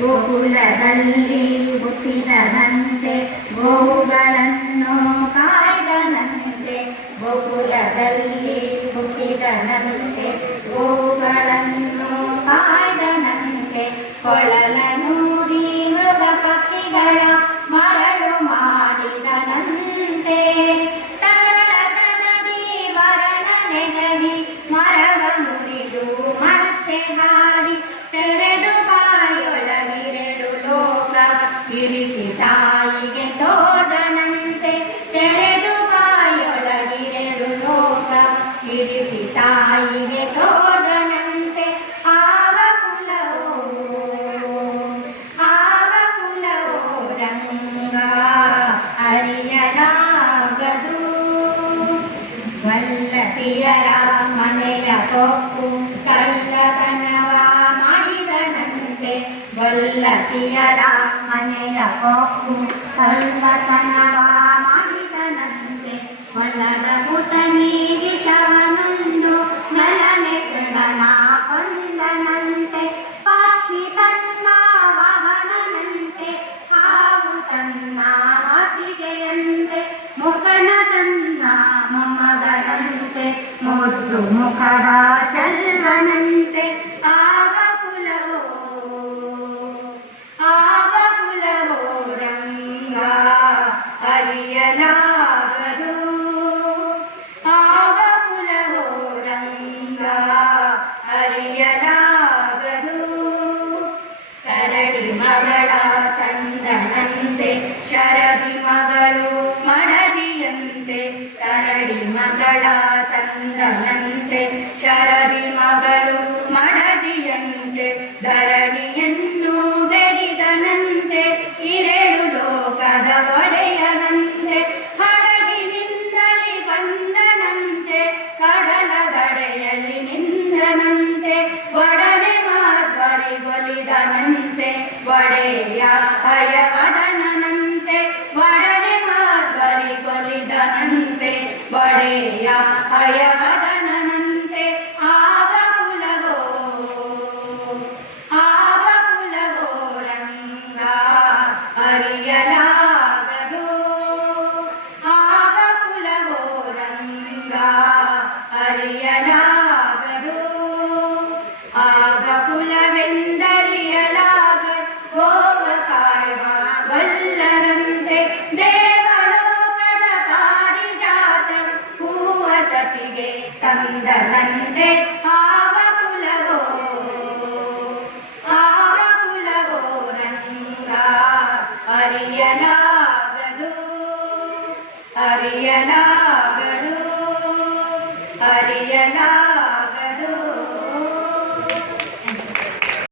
ಗೋಕುಲದಲ್ಲಿ ಹುಟ್ಟಿದನಂತೆ ಗೋವುಗಳನ್ನು ಕಾಯ್ದನಂತೆ ಗೋಕುಲದಲ್ಲಿ ಹುಟ್ಟಿದನಂತೆ ಗೋವುಗಳನ್ನು ಕಾಯ್ದನಂತೆ ಕೊಳಲನೂದಿ ಮೃಗ ಪಕ್ಷಿಗಳ ಮರಳು ಮಾಡಿದನಂತೆ ತರಳತನದಿ ವರ್ಣನೆಗಡಿ ಮರವ ಮುರಿದು ಮತ್ತೆ ಹಾರಿ ತೆರೆದು ಬಾಯೊಳಗಿರೆಡು ಲೋಕ ಇರಿಸಿ ತಾಯಿಗೆ ತೋರ್ದನಂತೆ ತೆರೆದು ಬಾಯೊಳಗಿರೆಡು ಲೋಕ ಇರಿಸಿ ತಾಯಿಗೆ ತೋರ್ದನಂತೆ ಆವ ಕುಲವೋ ರಂಗ ಅರಿಯಲಾಗದು ಗಲ್ಲತಿಯರ ಮನೆಯ ಕೊಕ್ಕು ಕಳ್ಳತನವ ಮಾಡಿದನಂತೆ ಗಲ್ಲತಿಯರ ಮನೆಯ ಕೊಕ್ಕು ಕಳ್ಳತನವ ಮಾಡಿದನಂತೆ ಮಲದ ಪುತನಿ ವಿಷವನುಂಡು ನಲನೆ ತೃಣನ ಕೊಂದನಂತೆ ಪಕ್ಷಿ ತನ್ನ ವಾಹನನಂತೆ ಹಾವು ತನ್ನ ಹಾಸಿಗೆಯಂತೆ ಮುಖನ ತನ್ನ ಮೊಮ್ಮಗನಂತೆ ಮುದ್ದು ಮುಖದ ಚಲ್ವನಂತೆ ಆವ ಕುಲವೋ ರಂಗ ಅರಿಯಲಾಗದು ಆವ ಕುಲವೋ ರಂಗ ಅರಿಯಲಾಗದು ಕರಡಿ ಮಗಳ ತಂದನಂತೆ ಶರದಿ ಮಗಳು ಮಡದಿಯಂತೆ ಕರಡಿ ಮಗಳ ತಂದನಂತೆ ಶರದಿ ಮಗಳು ಮಡದಿಯಂತೆ ಧರಣಿಯನ್ನು ಬೆಡಿದನಂತೆ ಇರೆಡು ಲೋಕದ ಒಡೆಯನಂತೆ ಹಡಗಿನಿಂದಲಿ ಬಂದನಂತೆ ಕಡಲ ದಡೆಯಲ್ಲಿ ನಿಂದನಂತೆ ಒಡನೆ ಮಾರ್ಬರಿಗೊಲಿದನಂತೆ ಒಡೆಯ ಹಯವದನಂತೆ ಒಡನೆ ಮಾರ್ಬರಿಗೊಲಿದನಂತೆ ಒಡೆಯ ಹಯವದನಂತೆ ಆವ ಕುಲವೋ ರಂಗ ಅರಿಯಲಾಗದು ಆವ ಕುಲವೋ ರಂಗ ಅರಿಯಲಾಗದು ಆವ ಕುಲವೆಂದರಿಯಲಾಗದು ಗೋವ ಕಾಯುವ ವಲ್ಲರಂತೆ ದೇವಲೋಕದ ಪಾರಿಜಾತ ಹೂವ ಸತಿಗೆ ತಂದನಂತೆ ಆವ ಕುಲವೋ ರಂಗ ಅರಿಯಲಾಗದು ಅರಿಯಲಾಗದು